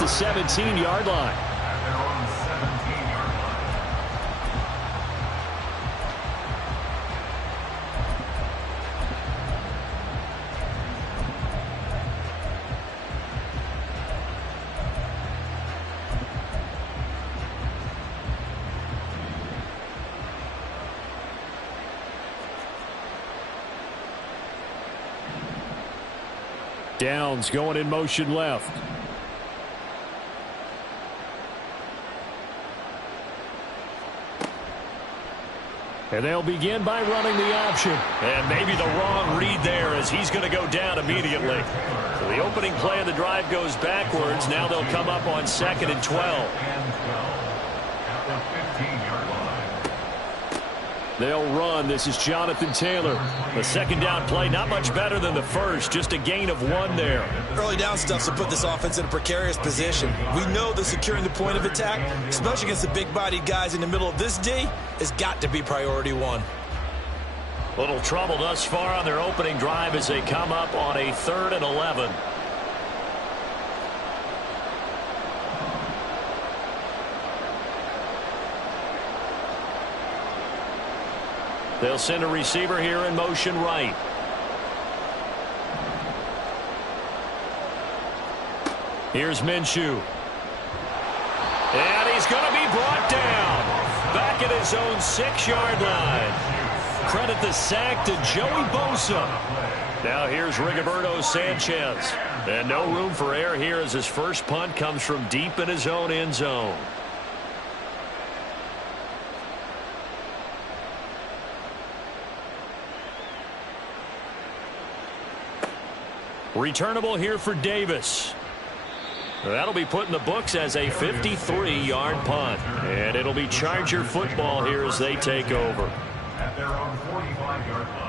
the 17-yard line. Downs going in motion left. And they'll begin by running the option. And maybe the wrong read there as he's going to go down immediately. So the opening play of the drive goes backwards. Now they'll come up on 2nd and 12. They'll run. This is Jonathan Taylor. The second down play, not much better than the first. Just a gain of 1 there. Early down stuff to put this offense in a precarious position. We know that securing the point of attack, especially against the big-bodied guys in the middle of this D, has got to be priority 1. Little trouble thus far on their opening drive as they come up on a 3rd and 11. They'll send a receiver here in motion right. Here's Minshew. And he's going to be brought down. Back at his own 6-yard line. Credit the sack to Joey Bosa. Now here's Rigoberto Sanchez. And no room for error here as his first punt comes from deep in his own end zone. Returnable here for Davis. That'll be put in the books as a 53-yard punt. And it'll be Charger football here as they take over. At their own 45-yard line.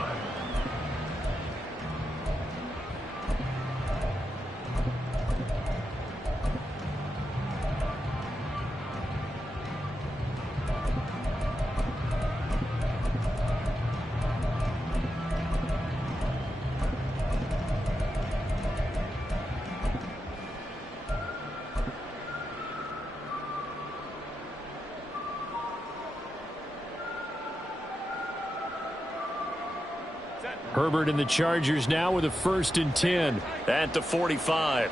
Herbert and the Chargers now with a 1st and 10. At the 45.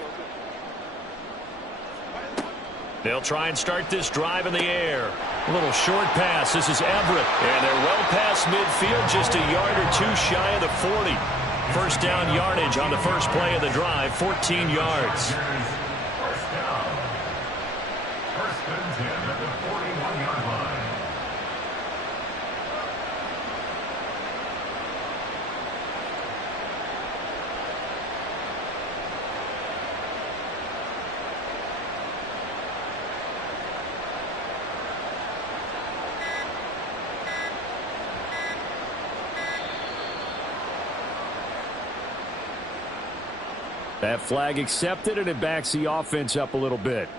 They'll try and start this drive in the air. A little short pass. This is Everett. And they're well past midfield, just a yard or 2 shy of the 40. First down yardage on the first play of the drive, 14 yards. First down. 1st and 10 at the 41-yard line. That flag accepted, and it backs the offense up a little bit.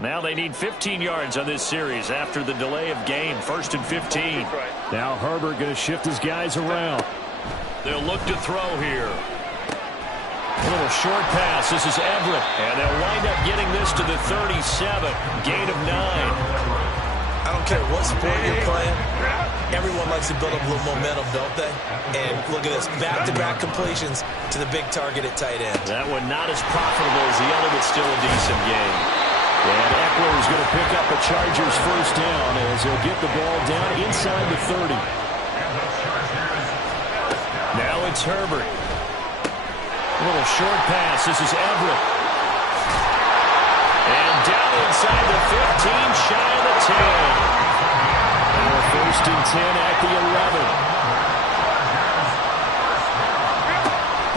Now they need 15 yards on this series after the delay of game. 1st and 15. Now Herbert going to shift his guys around. They'll look to throw here. A little short pass. This is Everett. And they'll wind up getting this to the 37. Gain of 9. I don't care what sport you're playing. Everyone likes to build up a little momentum, don't they? And look at this. Back-to-back completions to the big target at tight end. That one not as profitable as the other, but still a decent gain. And Eckler is going to pick up a Chargers first down as he'll get the ball down inside the 30. Now it's Herbert. A little short pass. This is Everett. And down inside the 15, shy of the 10. Now first and 10 at the 11.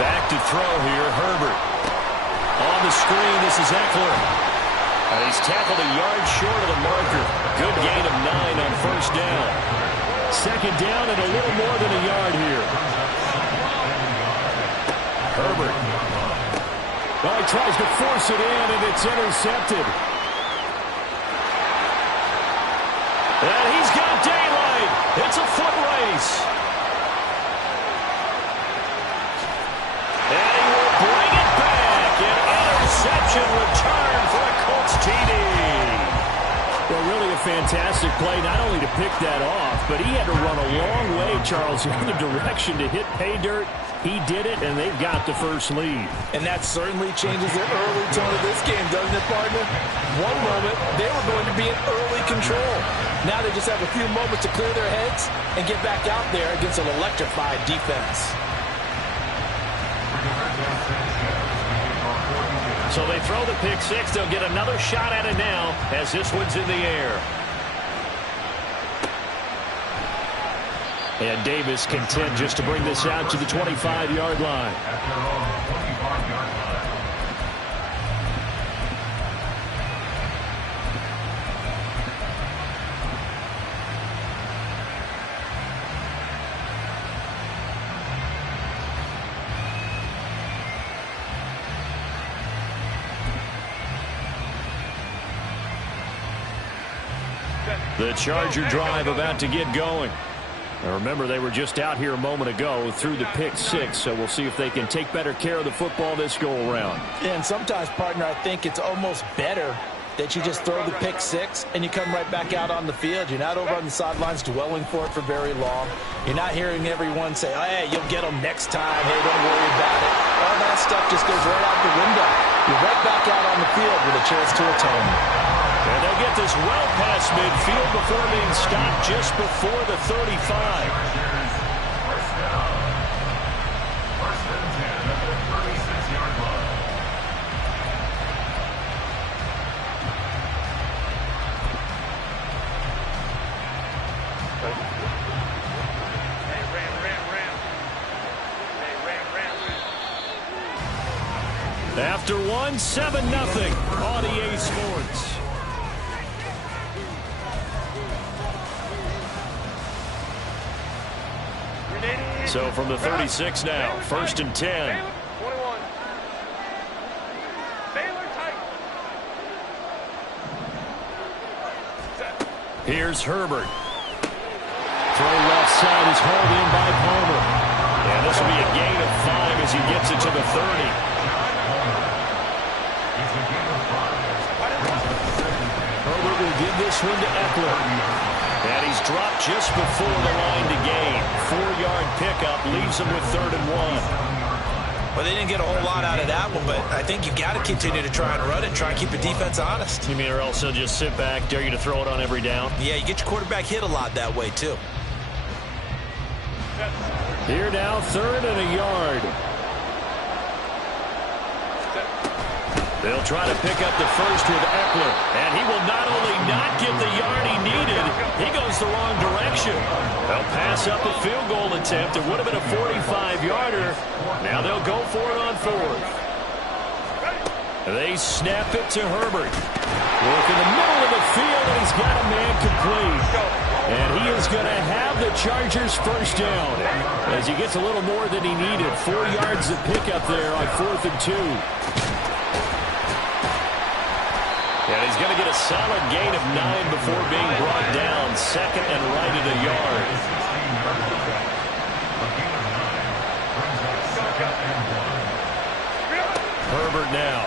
Back to throw here, Herbert. On the screen, this is Eckler. And he's tackled a yard short of the marker. Good gain of 9 on first down. Second down and a little more than a yard here. Herbert. Well, he tries to force it in, and it's intercepted. And he's got daylight. It's a foot race. And he will bring it back. An interception return for a Colts TD. Well, really a fantastic play, not only to pick that off, but he had to run a long way, Charles, in the direction to hit pay dirt. He did it, and they've got the first lead. And that certainly changes the early tone of this game, doesn't it, partner? One moment, they were going to be in early control. Now they just have a few moments to clear their heads and get back out there against an electrified defense. So they throw the pick six. They'll get another shot at it now as this one's in the air. And Davis content just to bring this out to the 25-yard line. The Charger drive about to get going. Now remember, they were just out here a moment ago through the pick six, so we'll see if they can take better care of the football this go-around. Yeah, and sometimes, partner, I think it's almost better that you just throw the pick six and you come right back out on the field. You're not over on the sidelines dwelling for it for very long. You're not hearing everyone say, oh, hey, you'll get them next time. Hey, don't worry about it. All that stuff just goes right out the window. You're right back out on the field with a chance to atone. And they'll get this well past midfield before being stopped just before the 35. First and 10 at the 36-yard line. After one, 7-0 on EA Sports. So from the 36 now, first and 10. Here's Herbert. Throw left side is hauled in by Palmer. And this will be a gain of 5 as he gets it to the 30. Herbert will give this one to Eckler. And he's dropped just before the line to gain. 4-yard pickup leaves him with 3rd and 1. Well, they didn't get a whole lot out of that one, but I think you got to continue to try and run it, try and keep the defense honest. You mean or else they'll just sit back, dare you to throw it on every down? Yeah, you get your quarterback hit a lot that way, too. Here now, 3rd and a yard. They'll try to pick up the first with Eckler. And he will not only not get the yard he needed, he goes the wrong direction. They'll pass up a field goal attempt. It would have been a 45-yarder. Now they'll go for it on 4th. They snap it to Herbert. Work in the middle of the field, and he's got a man complete. And he is going to have the Chargers first down as he gets a little more than he needed. 4 yards of pickup there on 4th and 2. And he's going to get a solid gain of 9 before being brought down. 2nd and right at a yard. Herbert now.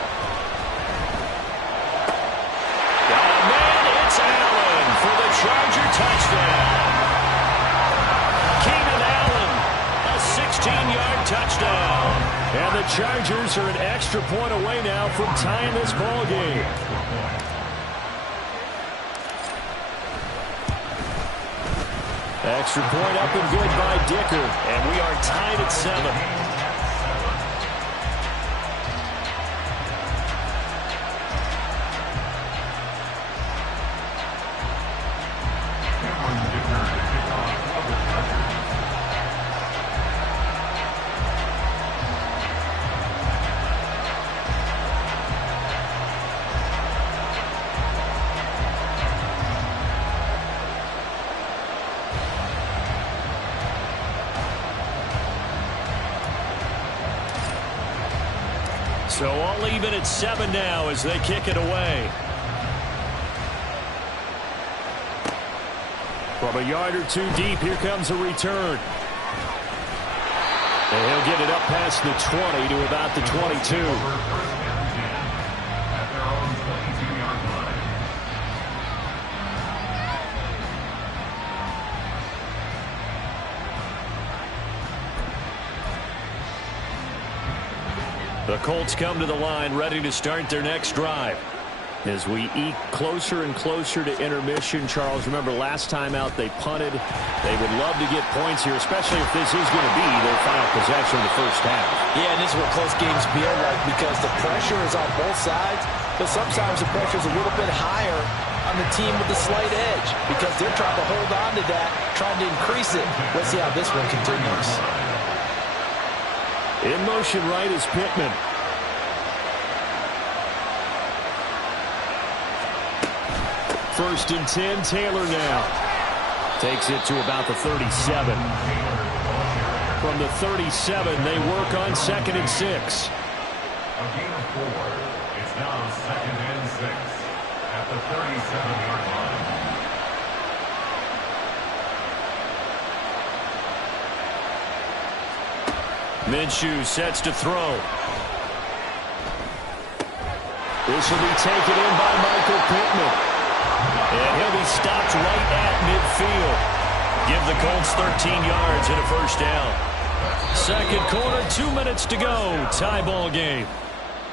Got a man, it's Allen for the Charger touchdown. Keenan Allen, a 16-yard touchdown. And the Chargers are an extra point away now from tying this ball game. Extra point up and good by Dicker. And we are tied at 7. So all even at 7 now as they kick it away. From a yard or two deep, here comes a return. And he'll get it up past the 20 to about the 22. The Colts come to the line ready to start their next drive. As we eke closer and closer to intermission, Charles, remember last time out they punted. They would love to get points here, especially if this is going to be their final possession of the first half. Yeah, and this is what close games feel like because the pressure is on both sides, but sometimes the pressure is a little bit higher on the team with the slight edge because they're trying to hold on to that, trying to increase it. Let's see how this one continues. In motion right is Pittman. First and 10, Taylor now. Takes it to about the 37. From the 37, they work on 2nd and 6. A gain of 4. It's now 2nd and 6 at the 37-yard line. Minshew sets to throw. This will be taken in by Michael Pittman. And he'll be stopped right at midfield. Give the Colts 13 yards and a first down. Second quarter, 2 minutes to go. Tie ball game.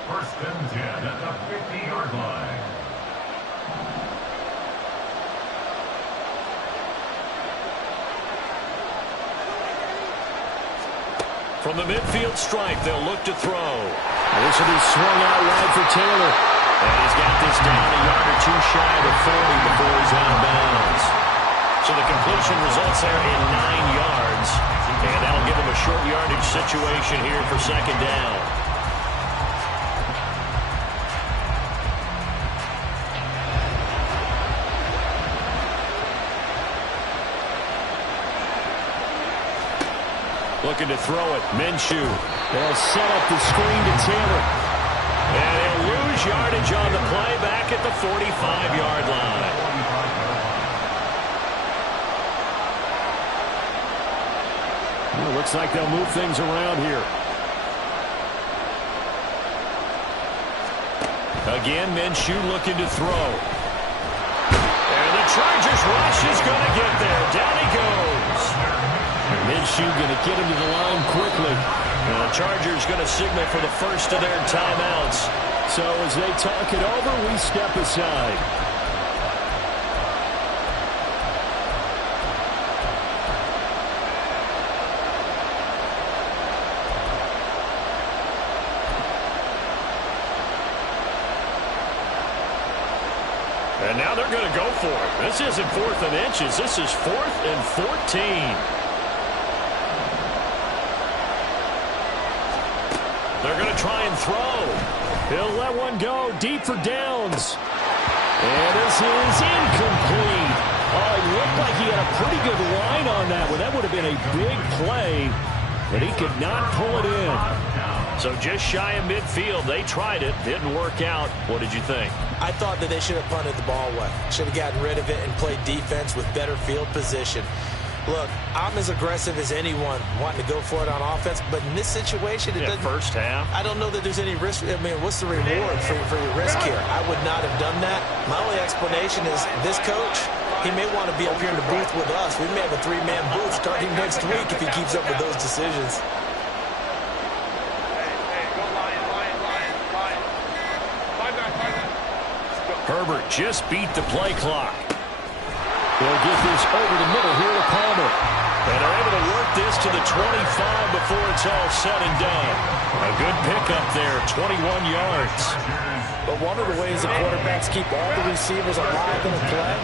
First and 10 at the 50-yard line. From the midfield stripe, they'll look to throw. This will be swung out wide for Taylor. And he's got this down a yard or two shy of the 40 before he's out of bounds. So the completion results there in 9 yards. And that'll give him a short yardage situation here for second down. Looking to throw it. Minshew. They'll set up the screen to Taylor. And they'll lose yardage on the play back at the 45-yard line. Well, looks like they'll move things around here. Again, Minshew looking to throw. And the Chargers rush is going to get there. Down he goes. And Minshew going to get him to the line quickly. And the Chargers going to signal for the first of their timeouts. So as they talk it over, we step aside. And now they're going to go for it. This isn't 4th and inches. This is 4th and 14. They're going to try and throw. He'll let one go deep for downs. And this is incomplete. Oh, it looked like he had a pretty good line on that one. That would have been a big play, but he could not pull it in. So just shy of midfield. They tried it. Didn't work out. What did you think? I thought that they should have punted the ball away. Should have gotten rid of it and played defense with better field position. Look, I'm as aggressive as anyone wanting to go for it on offense, but in this situation, it doesn't. First half. I don't know that there's any risk. I mean, what's the reward for your risk here? I would not have done that. My only explanation is this coach, he may want to be up here in the booth with us. We may have a three-man booth starting next week if he keeps up with those decisions. Herbert just beat the play clock. They'll get this over the middle here to Palmer. And they're able to work this to the 25 before it's all said and done. A good pickup there, 21 yards. But one of the ways the quarterbacks keep all the receivers alive in a play,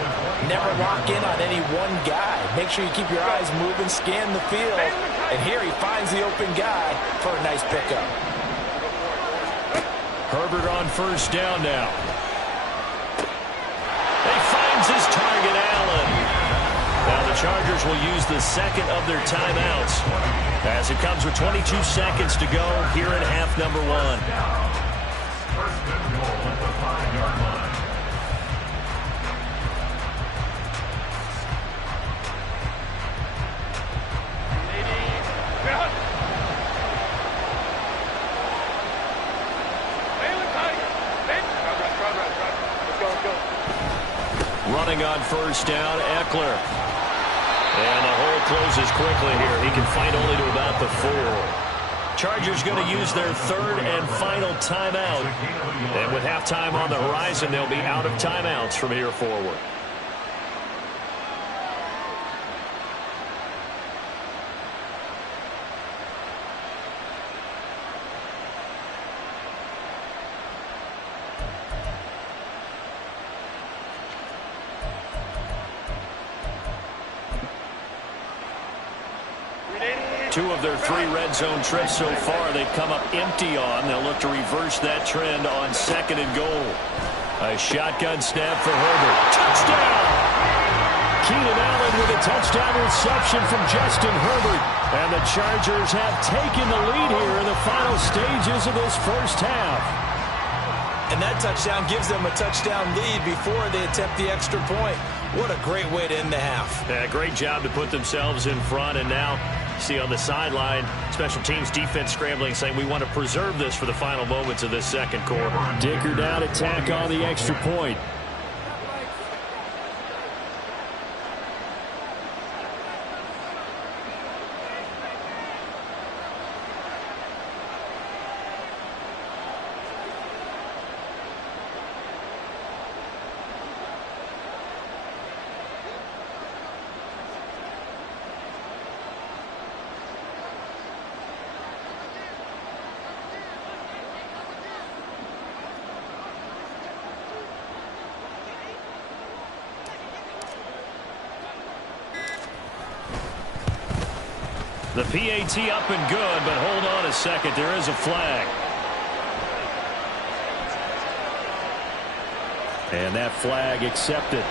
never lock in on any one guy. Make sure you keep your eyes moving, scan the field. And here he finds the open guy for a nice pickup. Herbert on first down now. He finds his target, Allen. Now the Chargers will use the second of their timeouts as it comes with 22 seconds to go here in half number one. First and goal at the 5-yard line. Running on first down, Eckler. And the hole closes quickly here. He can fight only to about the 4. Chargers going to use their third and final timeout. And with halftime on the horizon, they'll be out of timeouts from here forward. Two of their 3 red zone trips so far they've come up empty on. They'll look to reverse that trend on second and goal. A shotgun snap for Herbert. Touchdown! Keenan Allen with a touchdown reception from Justin Herbert. And the Chargers have taken the lead here in the final stages of this first half. And that touchdown gives them a touchdown lead before they attempt the extra point. What a great way to end the half. Yeah, great job to put themselves in front. And now, see on the sideline, special teams defense scrambling, saying we want to preserve this for the final moments of this second quarter. Dicker down, attack on the extra point. The PAT up and good, but hold on a second. There is a flag. And that flag accepted.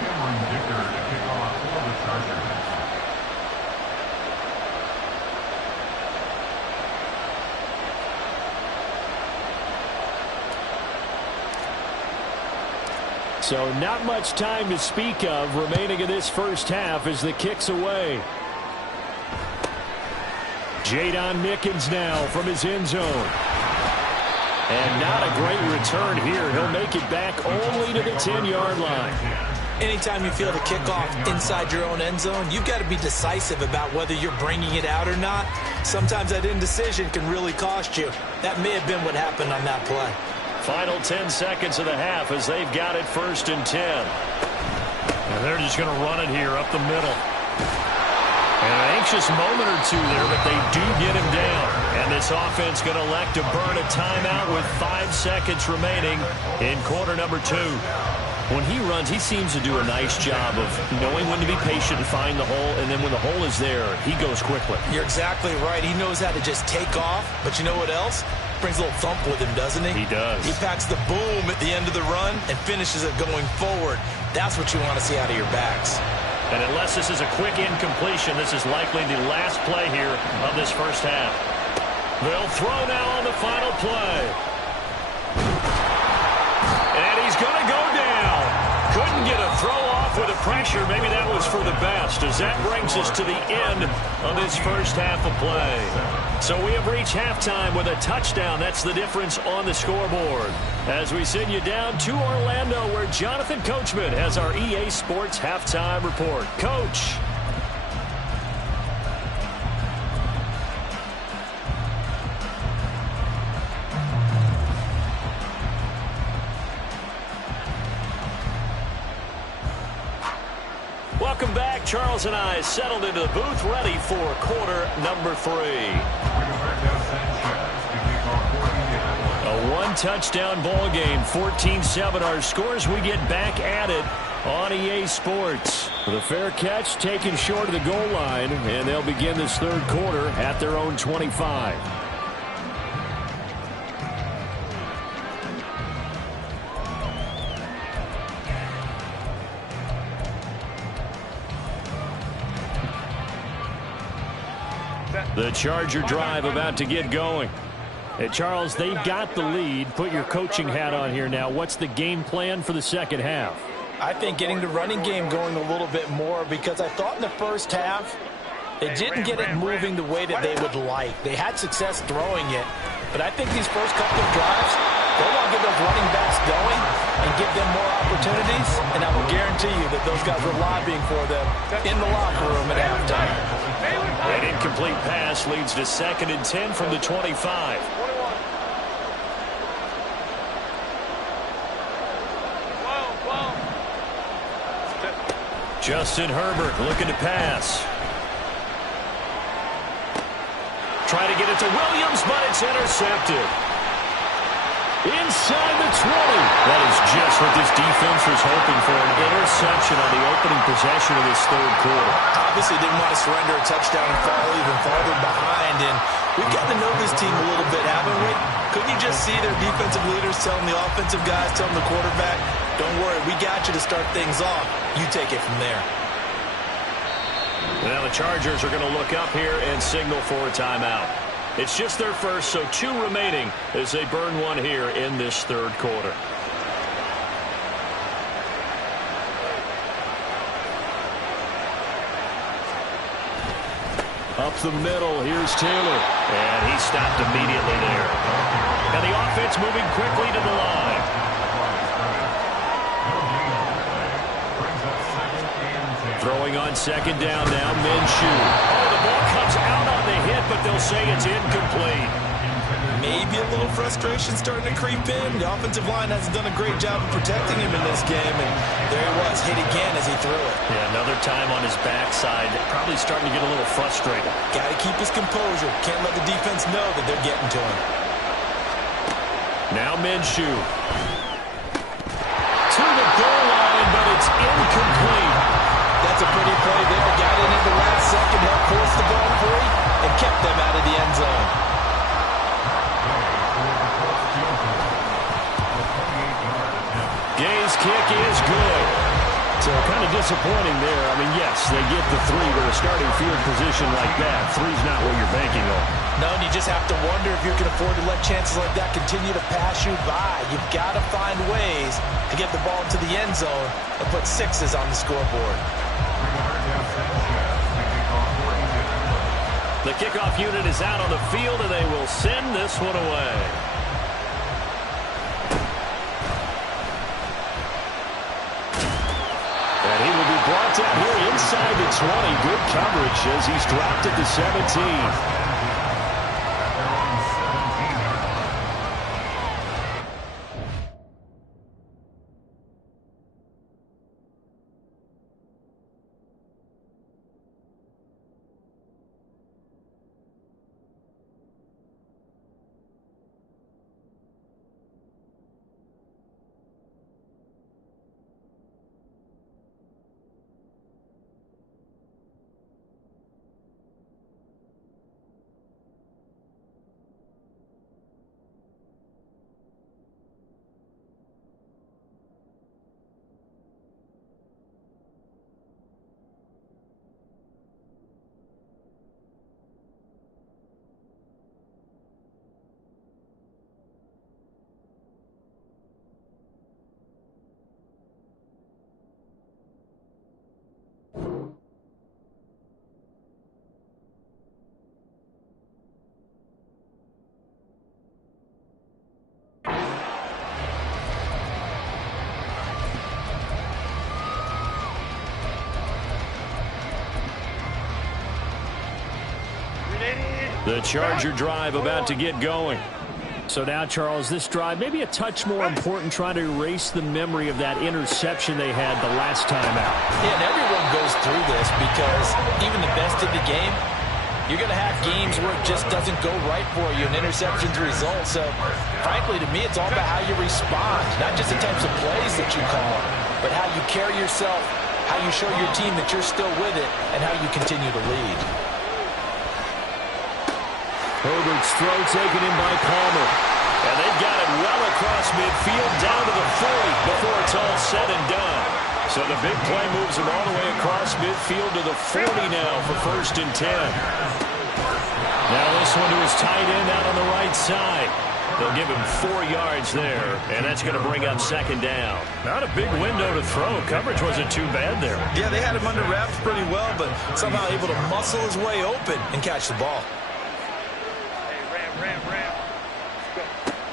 Cameron Dicker to kick off for the Chargers. So not much time to speak of remaining in this first half as the kick's away. Jadon Mickens now from his end zone. And not a great return here. He'll make it back only to the 10-yard line. Anytime you feel the kickoff inside your own end zone, you've got to be decisive about whether you're bringing it out or not. Sometimes that indecision can really cost you. That may have been what happened on that play. Final 10 seconds of the half as they've got it 1st and 10. And they're just going to run it here up the middle. And an anxious moment or two there, but they do get him down. And this offense going to elect to burn a timeout with 5 seconds remaining in quarter number 2. When he runs, he seems to do a nice job of knowing when to be patient and find the hole, and then when the hole is there, he goes quickly. You're exactly right. He knows how to just take off, but you know what else? Brings a little thump with him, doesn't he? He does. He packs the boom at the end of the run and finishes it going forward. That's what you want to see out of your backs. And unless this is a quick incompletion, this is likely the last play here of this first half. They'll throw now on the final play. And he's going to Couldn't get a throw off with the pressure. Maybe that was for the best, as that brings us to the end of this first half of play. So we have reached halftime with a touchdown. That's the difference on the scoreboard. As we send you down to Orlando, where Jonathan Coachman has our EA Sports halftime report. Coach. Welcome back. Charles and I settled into the booth, ready for quarter number 3. A one-touchdown ball game, 14-7 our scores. We get back at it on EA Sports. The fair catch taken short of the goal line, and they'll begin this third quarter at their own 25. The Charger drive about to get going. Hey, Charles, they've got the lead. Put your coaching hat on here now. What's the game plan for the second half? I think getting the running game going a little bit more, because I thought in the first half they didn't get it moving the way that they would like. They had success throwing it, but I think these first couple of drives, they want to get those running backs going and give them more opportunities, and I will guarantee you that those guys were lobbying for them in the locker room at halftime. An incomplete pass leads to 2nd and 10 from the 25. Justin Herbert looking to pass. Try to get it to Williams, but it's intercepted. Inside the 20. That is just what this defense was hoping for, an interception on the opening possession of this third quarter. Obviously didn't want to surrender a touchdown and fall even farther behind, and we've gotten to know this team a little bit, haven't we? Couldn't you just see their defensive leaders telling the offensive guys, telling the quarterback, don't worry, we got you to start things off. You take it from there. Now the Chargers are going to look up here and signal for a timeout. It's just their first, so 2 remaining as they burn one here in this third quarter. Up the middle, here's Taylor. And he stopped immediately there. And the offense moving quickly to the line. Throwing on 2nd down now, Minshew. Oh, the ball comes out on the hit, but they'll say it's incomplete. Maybe a little frustration starting to creep in. The offensive line hasn't done a great job of protecting him in this game, and there he was, hit again as he threw it. Yeah, another time on his backside, probably starting to get a little frustrated. Got to keep his composure. Can't let the defense know that they're getting to him. Now Minshew. To the goal line, but it's incomplete. That's a pretty play there. Got in at the last second, helped force the ball free, and kept them out of the end zone. Gay's kick is good. So kind of disappointing there. I mean, yes, they get the 3, but a starting field position like that, 3's not what you're banking on. No, and you just have to wonder if you can afford to let chances like that continue to pass you by. You've got to find ways to get the ball to the end zone and put 6s on the scoreboard. The kickoff unit is out on the field, and they will send this one away. And he will be brought down here inside the 20. Good coverage as he's dropped at the 17. The Charger drive about to get going. So now, Charles, this drive maybe a touch more important, trying to erase the memory of that interception they had the last time out. Yeah, and everyone goes through this because even the best of the game, you're going to have games where it just doesn't go right for you, and interceptions result. So, frankly, to me, it's all about how you respond, not just the types of plays that you call, but how you carry yourself, how you show your team that you're still with it, and how you continue to lead. Herbert's throw taken in by Palmer. And they've got it well across midfield down to the 40 before it's all said and done. So the big play moves him all the way across midfield to the 40 now for 1st and 10. Now this one to his tight end out on the right side. They'll give him 4 yards there, and that's going to bring up 2nd down. Not a big window to throw. Coverage wasn't too bad there. Yeah, they had him under wraps pretty well, but somehow able to muscle his way open and catch the ball.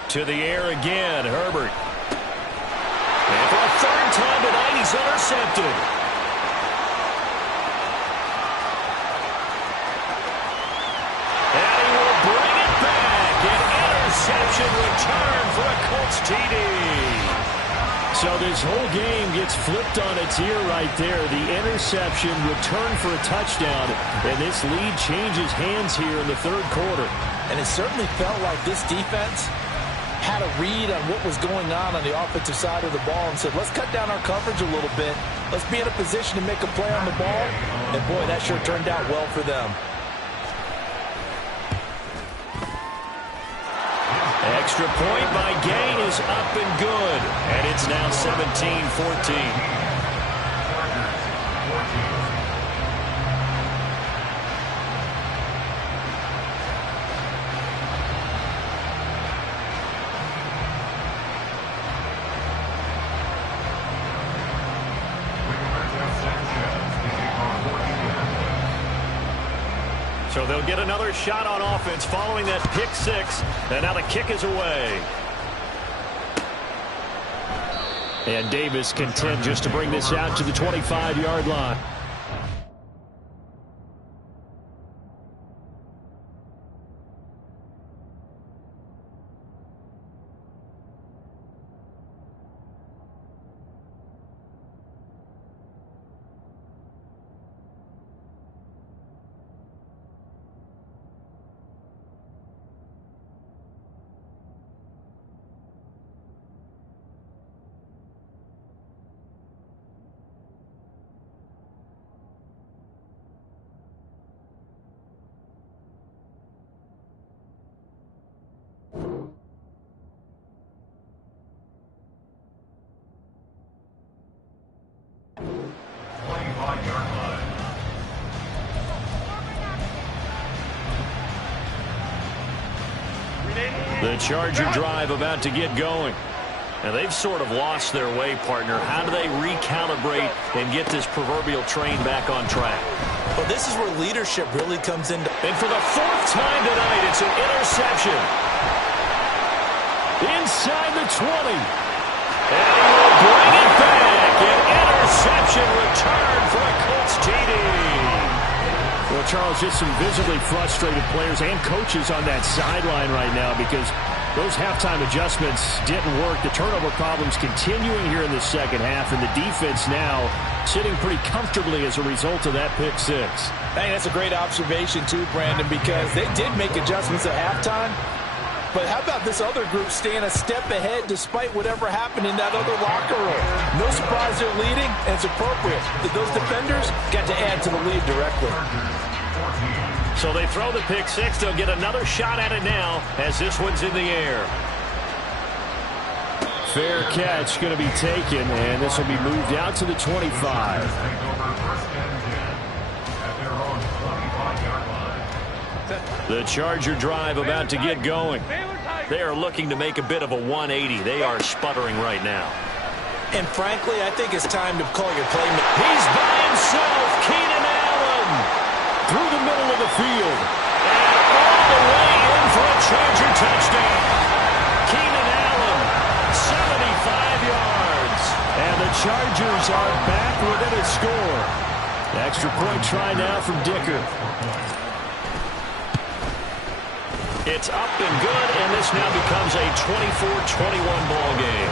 To the air again, Herbert. And for a 3rd time tonight, he's intercepted. And he will bring it back. An interception return for a Colts TD. So this whole game gets flipped on its ear right there. The interception, return for a touchdown, and this lead changes hands here in the 3rd quarter. And it certainly felt like this defense had a read on what was going on the offensive side of the ball and said, let's cut down our coverage a little bit. Let's be in a position to make a play on the ball. And, boy, that sure turned out well for them. Extra point by Gain is up and good. And it's now 17-14. So they'll get another shot on offense following that pick 6. And now the kick is away. And Davis content just to bring this out to the 25-yard line. The Charger drive about to get going. And they've sort of lost their way, partner. How do they recalibrate and get this proverbial train back on track? Well, this is where leadership really comes into. And for the 4th time tonight, it's an interception. Inside the 20. And he will bring it back. An interception return for a Colts TD. Well, Charles, just some visibly frustrated players and coaches on that sideline right now because those halftime adjustments didn't work. The turnover problems continuing here in the 2nd half, and the defense now sitting pretty comfortably as a result of that pick 6. Hey, that's a great observation too, Brandon, because they did make adjustments at halftime. But how about this other group staying a step ahead despite whatever happened in that other locker room? No surprise they're leading, and it's appropriate that those defenders got to add to the lead directly. So they throw the pick 6. They'll get another shot at it now as this one's in the air. Fair catch going to be taken, and this will be moved out to the 25. The Charger drive about to get going. They are looking to make a bit of a 180. They are sputtering right now. And frankly, I think it's time to call your playmaker. He's by himself. Keenan Allen through the middle of the field. And all the way in for a Charger touchdown. Keenan Allen, 75 yards. And the Chargers are back within a score. Extra point try now from Dicker. It's up and good, and this now becomes a 24-21 ball game.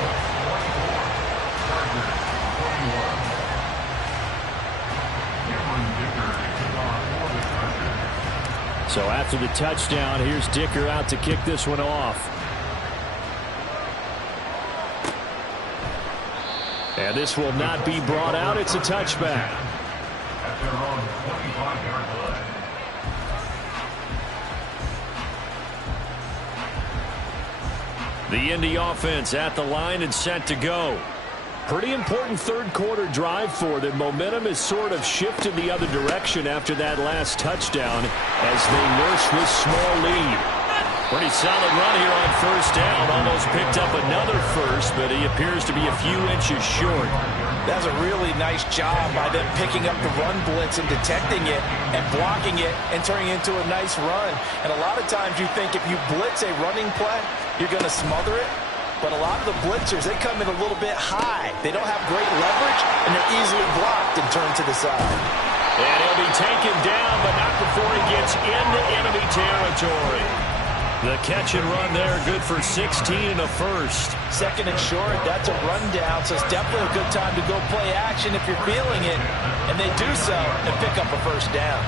So after the touchdown, here's Dicker out to kick this one off. And this will not be brought out. It's a touchback. At their own 25-yard line. The Indy offense at the line and set to go. Pretty important third quarter drive for them. Momentum has sort of shifted the other direction after that last touchdown as they nurse this small lead. Pretty solid run here on first down. Almost picked up another first, but he appears to be a few inches short. That's a really nice job by them picking up the run blitz and detecting it and blocking it and turning it into a nice run. And a lot of times you think if you blitz a running play, you're going to smother it. But a lot of the blitzers, they come in a little bit high. They don't have great leverage, and they're easily blocked and turned to the side. And he'll be taken down, but not before he gets into enemy territory. The catch and run there, good for 16 and a first. Second and short, that's a rundown, so it's definitely a good time to go play action if you're feeling it. And they do so and pick up a first down.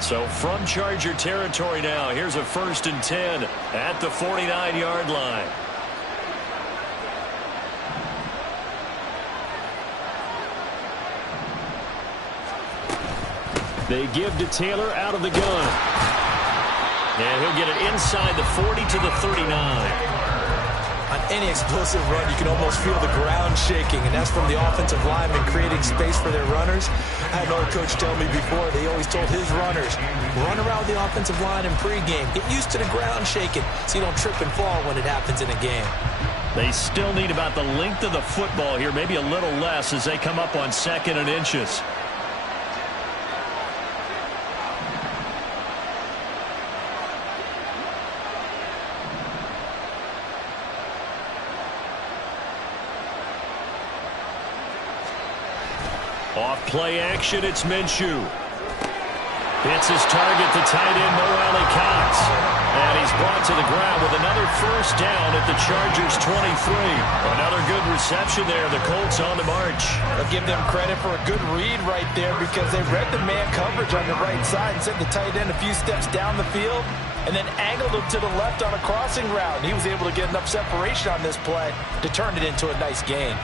So from Charger territory now, here's a 1st and 10 at the 49-yard line. They give to Taylor out of the gun. And he'll get it inside the 40 to the 39. On any explosive run, you can almost feel the ground shaking, and that's from the offensive linemen creating space for their runners. I had an old coach tell me before, they always told his runners, run around the offensive line in pregame. Get used to the ground shaking so you don't trip and fall when it happens in a game. They still need about the length of the football here, maybe a little less as they come up on 2nd and inches. Off play action, it's Minshew. Hits his target, the tight end, Mo Alley-Cox. And he's brought to the ground with another first down at the Chargers' 23. Another good reception there. The Colts on the march. I'll give them credit for a good read right there because they read the man coverage on the right side and sent the tight end a few steps down the field and then angled him to the left on a crossing route. And he was able to get enough separation on this play to turn it into a nice gain.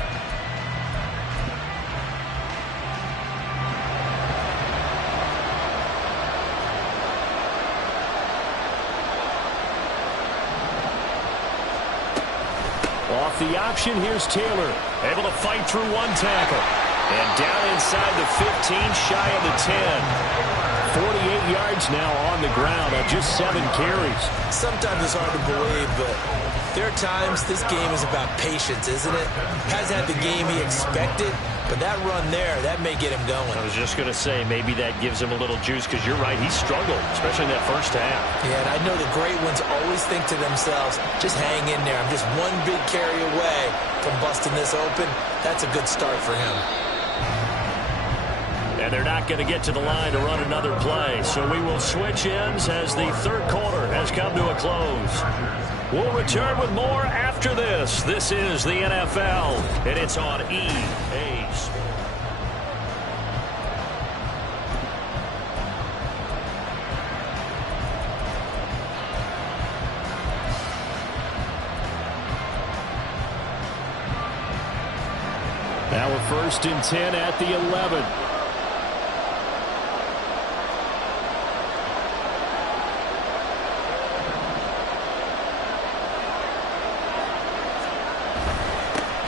Off the option, here's Taylor. Able to fight through one tackle. And down inside the 15, shy of the 10. 48 yards now on the ground on just 7 carries. Sometimes it's hard to believe, but there are times this game is about patience, isn't it? Hasn't had the game he expected, but that run there, that may get him going. I was just going to say, maybe that gives him a little juice because you're right, he struggled, especially in that first half. Yeah, and I know the great ones always think to themselves, just hang in there. I'm just one big carry away from busting this open. That's a good start for him. And they're not going to get to the line to run another play. So we will switch ends as the third quarter has come to a close. We'll return with more after this. This is the NFL, and it's on EA Sports. Now a 1st and 10 at the 11.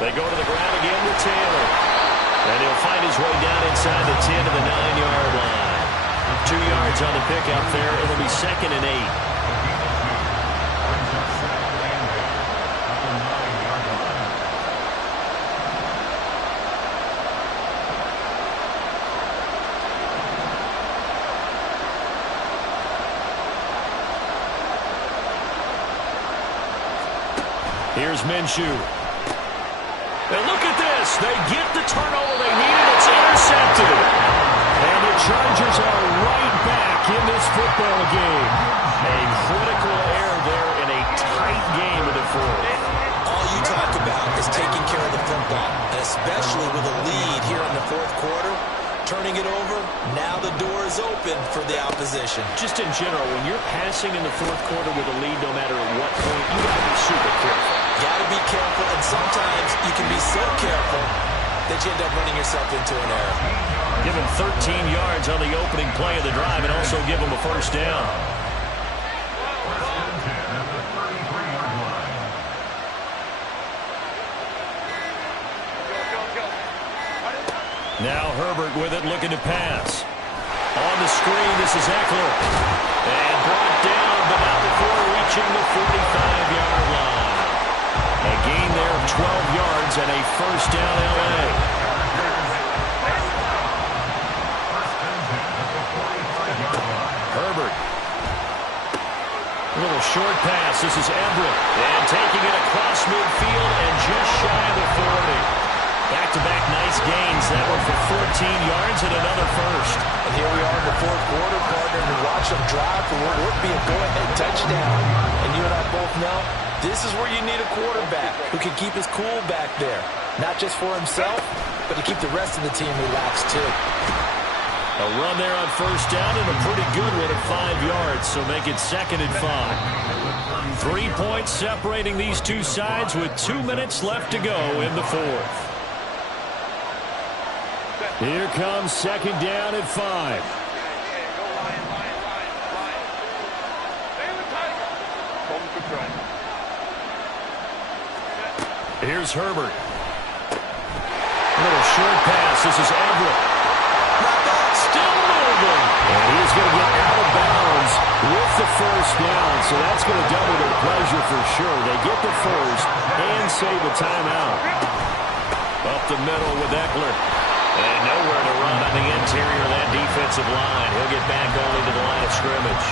They go to the ground again with Taylor. And he'll find his way down inside the 10 to the 9-yard line. 2 yards on the pickup there. It'll be 2nd and 8. Here's Minshew. And look at this. They get the turnover they needed. It's intercepted. And the Chargers are right back in this football game. A critical error there in a tight game in the fourth. All you talk about is taking care of the football, and especially with a lead here in the fourth quarter. Turning it over, now the door is open for the opposition. Just in general, when you're passing in the fourth quarter with a lead, no matter at what point, you got to be super careful. Got to be careful, and sometimes you can be so careful that you end up running yourself into an error. Give him 13 yards on the opening play of the drive and also give him a first down. Now Herbert with it, looking to pass. On the screen, this is Eckler. And brought down, but not before reaching the 45-yard line. A gain there of 12 yards and a first down L.A. Herbert. A little short pass. This is Everett. And taking it across midfield and just shy of the 40. Back-to-back nice gains. That one for 14 yards and another first. And here we are in the fourth quarter, partner, and watch them drive for what would be a go-ahead touchdown. And you and I both know this is where you need a quarterback who can keep his cool back there. Not just for himself, but to keep the rest of the team relaxed, too. A run there on first down and a pretty good one at 5 yards, so make it 2nd and 5. 3 points separating these two sides with 2 minutes left to go in the fourth. Here comes 2nd down at 5. Here's Herbert. A little short pass. This is Everett. Still moving. And he's going to get out of bounds with the first down, so that's going to double their pleasure for sure. They get the first and save a timeout. Up the middle with Eckler. And nowhere to run on the interior of that defensive line. He'll get back only to the line of scrimmage.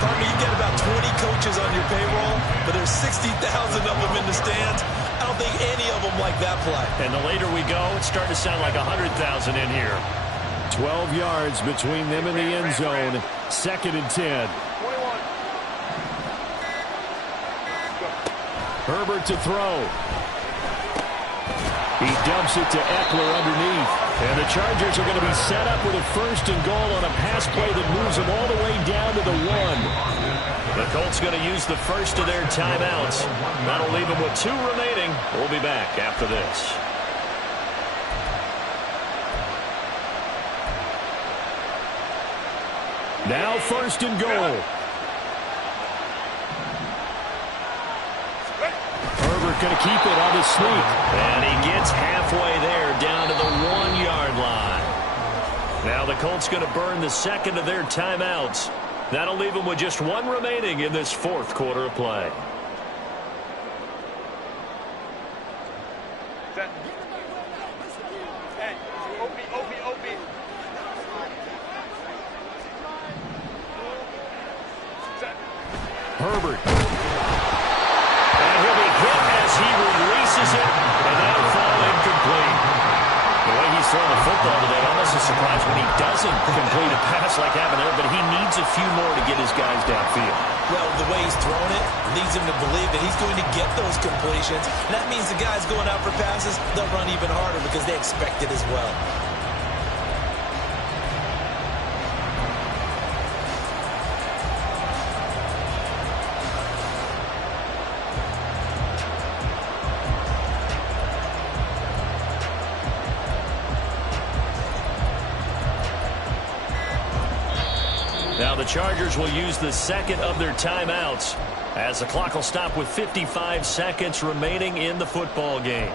Partner, you've got about 20 coaches on your payroll, but there's 60,000 of them in the stands. I don't think any of them like that play. And the later we go, it's starting to sound like 100,000 in here. 12 yards between them and the end zone. 2nd and 10. Herbert to throw. He dumps it to Eckler underneath. And the Chargers are going to be set up with a 1st and goal on a pass play that moves them all the way down to the 1. The Colts going to use the first of their timeouts. That'll leave them with 2 remaining. We'll be back after this. Now 1st and goal. Herbert going to keep it on his sneak. And he gets halfway there down to the 1-yard line. Now the Colts going to burn the 2nd of their timeouts. That'll leave them with just 1 remaining in this 4th quarter of play. Herbert. And he'll be hit as he releases it, and that'll fall incomplete. The way he's throwing the football today, almost a surprise when he doesn't complete a pass like happened there, but he needs a few more to get his guys downfield. Well, the way he's thrown it leads him to believe that he's going to get those completions. And that means the guys going out for passes, they'll run even harder because they expect it as well. Now the Chargers will use the 2nd of their timeouts as the clock will stop with 55 seconds remaining in the football game.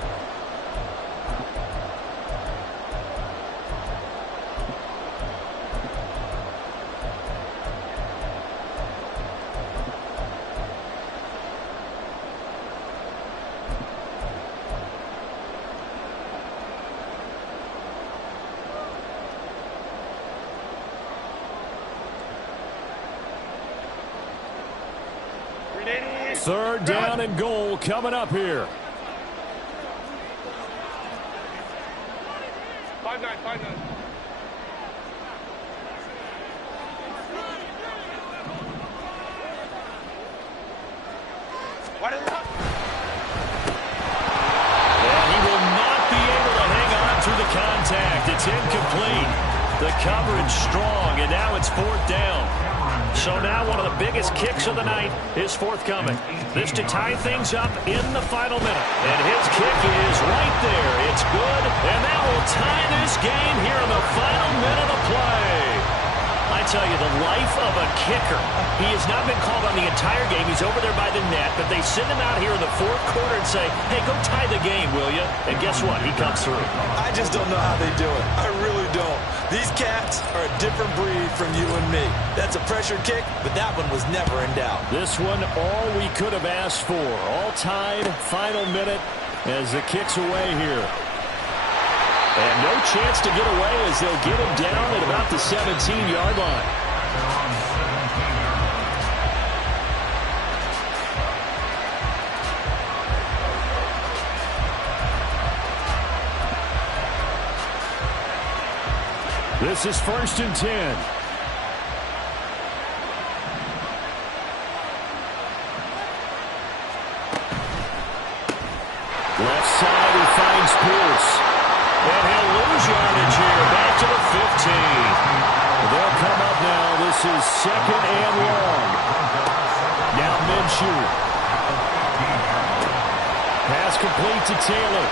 Third down and goal coming up here. 5-9. What is up? And he will not be able to hang on through the contact. It's incomplete. The coverage strong, and now it's fourth down. So now one of the biggest kicks of the night is forthcoming. This to tie things up in the final minute. And his kick is right there. It's good, and that will tie this game here in the final minute of play. I tell you, the life of a kicker. He has not been called on the entire game. He's over there by the net, but they send him out here in the fourth quarter and say, hey, go tie the game, will you? And guess what? He comes through. I just don't know how they do it. I really don't. These cats are a different breed from you and me. That's a pressure kick, but that one was never in doubt. This one, all we could have asked for. All tied, final minute as the kick's away here. And no chance to get away as they'll get him down at about the 17-yard line. This is 1st and 10. Left side, he finds Pierce. And he'll lose yardage here, back to the 15. They'll come up now. This is 2nd and long. Now Minshew. Pass complete to Taylor.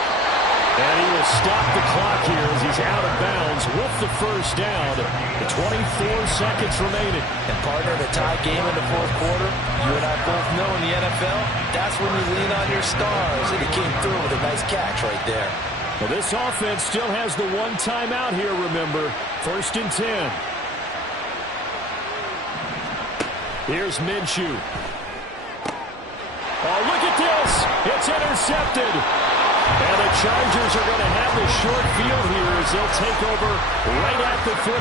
And he will stop the clock here as he's out of bounds with the first down. The 24 seconds remaining. And partner, the tie game in the fourth quarter, you and I both know in the NFL, that's when you lean on your stars. And he came through with a nice catch right there. Well, this offense still has the one timeout here, remember. 1st and 10. Here's Minshew. Oh, look at this. It's intercepted. And the Chargers are going to have the short field here as they'll take over right at the 50.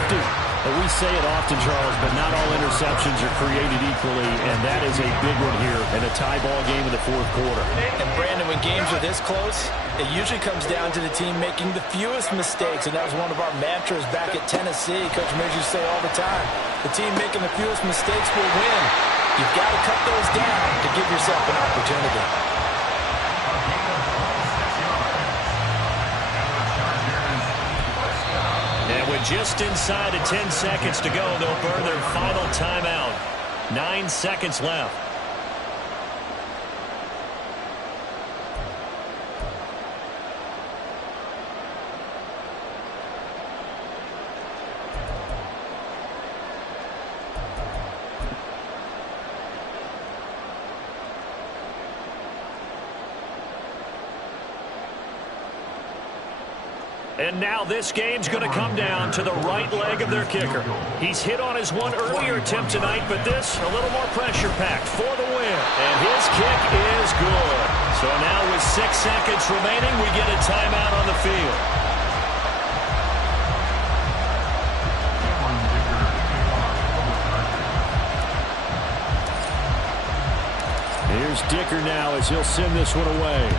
And we say it often, Charles, but not all interceptions are created equally, and that is a big one here in a tie ball game in the fourth quarter. And, Brandon, when games are this close, it usually comes down to the team making the fewest mistakes, and that was one of our mantras back at Tennessee. Coach Midge used to say all the time, the team making the fewest mistakes will win. You've got to cut those down to give yourself an opportunity. And with just inside of 10 seconds to go, they'll burn their final timeout. 9 seconds left. And now this game's going to come down to the right leg of their kicker. He's hit on his one earlier attempt tonight, but this a little more pressure-packed for the win. And his kick is good. So now with 6 seconds remaining, we get a timeout on the field. Here's Dicker now as he'll send this one away.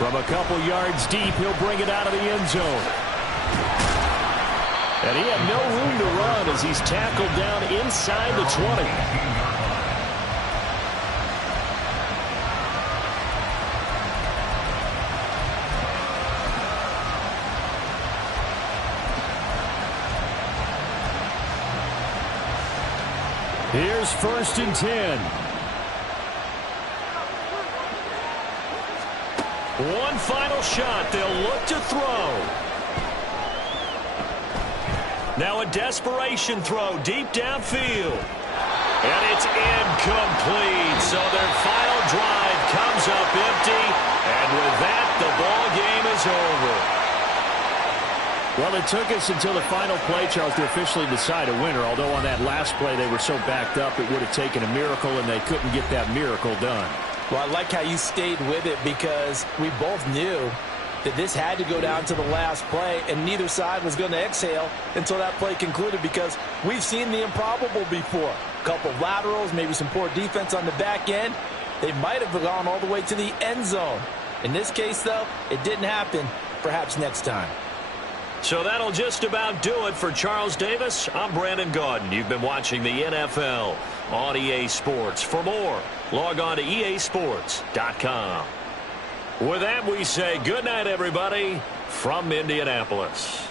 From a couple yards deep, he'll bring it out of the end zone. And he had no room to run as he's tackled down inside the 20. Here's 1st and 10. One final shot. They'll look to throw. Now a desperation throw deep downfield. And it's incomplete. So their final drive comes up empty. And with that, the ball game is over. Well, it took us until the final play, Charles, to officially decide a winner. Although on that last play they were so backed up, it would have taken a miracle, and they couldn't get that miracle done. Well, I like how you stayed with it because we both knew that this had to go down to the last play, and neither side was going to exhale until that play concluded, because we've seen the improbable before. A couple of laterals, maybe some poor defense on the back end. They might have gone all the way to the end zone. In this case, though, it didn't happen. Perhaps next time. So that'll just about do it for Charles Davis. I'm Brandon Gaudin. You've been watching the NFL on EA Sports. For more, log on to easports.com. With that, we say good night, everybody, from Indianapolis.